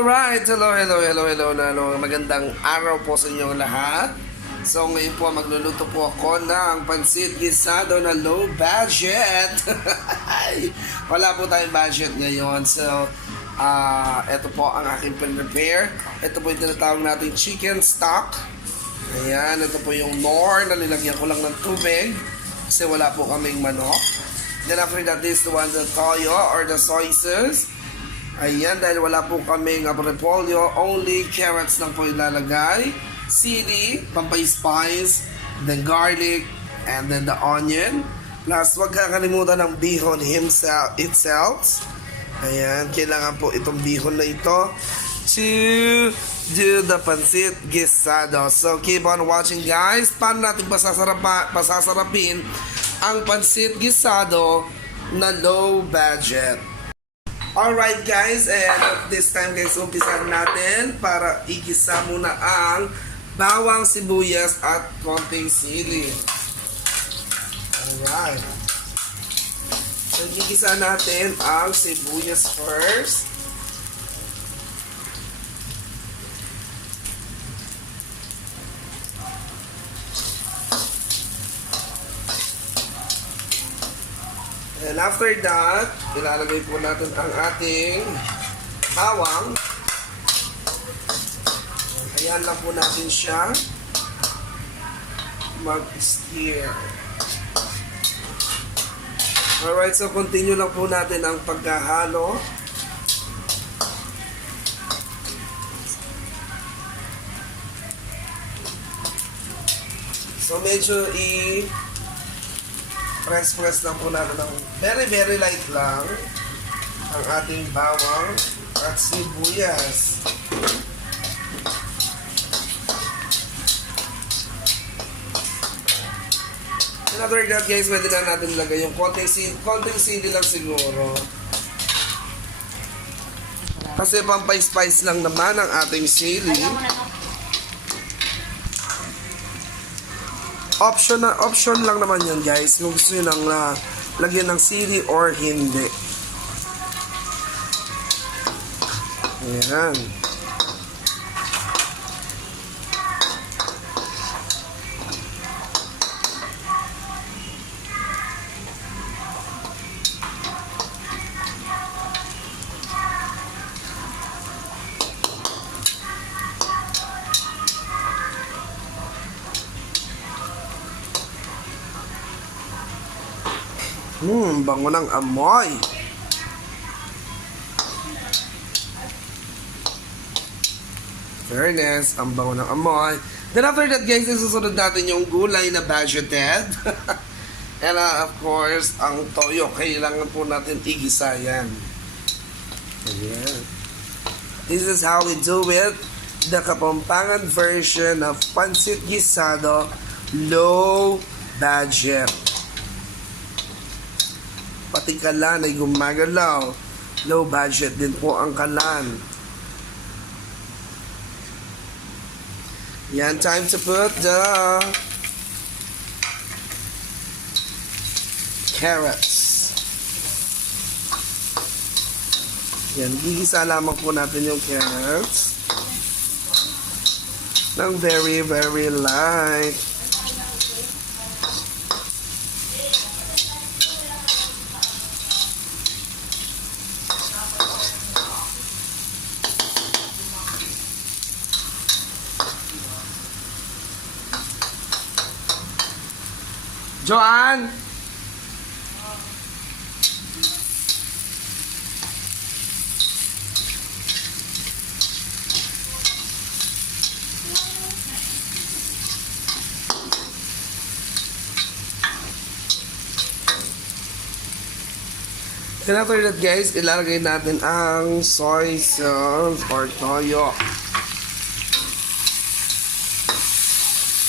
Alright, hello. Magandang araw po sa inyong lahat. So ngayon po magluluto po ako ng pancit guisado na low budget. Wala po tayong budget ngayon. So, ito po ang aking prepare. Ito po yung tinatawag natin chicken stock. Ayan, ito po yung nor na nilagyan ko lang ng tubig kasi wala po kaming manok. Then after that is the one, the toyo or the soy sauce. Ayan, dahil wala po kaming repolyo, only carrots lang po ilalagay. Sili, pampay-spice, then garlic, and then the onion. Plus, huwag kakalimutan ng bihon itself. Ayan, kailangan po itong bihon na ito to do the pancit guisado. So, keep on watching guys. Paano natin pasasarapin ang pancit guisado na low budget? Alright guys, and this time guys, umpisan natin para igisa muna ang bawang, sibuyas at konting sili. Alright. So, igisa natin ang sibuyas first. And after that, ilalagay po natin ang ating bawang. Ayan lang po natin siya mag-stir. Alright, so continue lang po natin ang pagkahalo. So medyo press lang po natin ng very light lang ang ating bawang at sibuyas. And after that guys, pwede na natin lagay yung konting sili lang siguro. Kasi pampay-spice lang naman ang ating sili. Option lang naman yun guys kung gusto nyo nang lagyan ng sili or hindi. Ayan. Bango ng amoy. Fairness, ang bango ng amoy. Then after that guys, isusunod natin yung gulay na budgeted. And of course, ang toyo, kailangan po natin igisa yan. Ayan. This is how we do it. The Kapampangan version of pancit guisado, low budget. Pati kalan ay gumagalaw. Low budget din po ang kalan. Yan, time to put the carrots. Yan, gigisa lamang po natin yung carrots ng very light. Joanne! And after that guys, ilalagay natin ang soy sauce or toyo.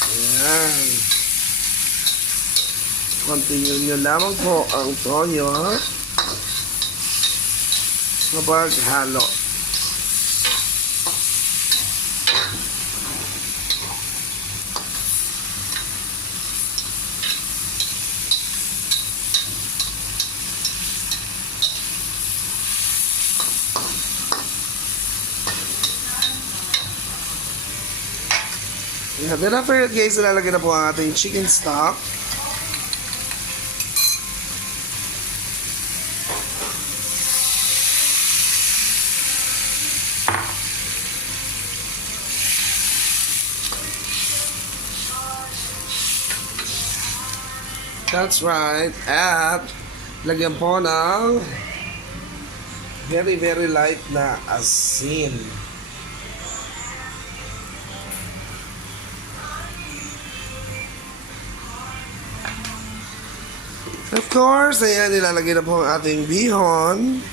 Ayan. Continue nyo lamang po ang toyo kapag halo. Yeah, then after that guys, ilalagay na po ang ating chicken stock. That's right. At lagyan po ng very very light na asin. Of course, ayan, ilalagay na po ang ating bihon.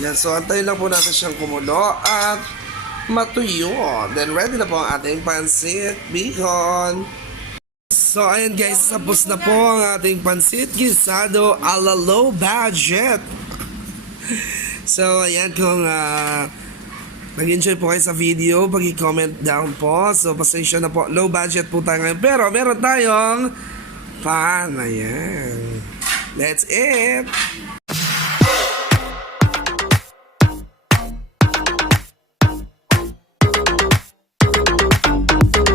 Yan, so antayin lang po natin siyang kumulo at matuyo. Then ready na po ang ating pancit bihon. So ayan guys, tapos na po ang ating pancit guisado a la low budget. So ayan, kung nag-enjoy po kayo sa video, pag-comment down po. So pasensya na po, low budget po tayo ngayon. Pero meron tayong pan. Ayan. That's it.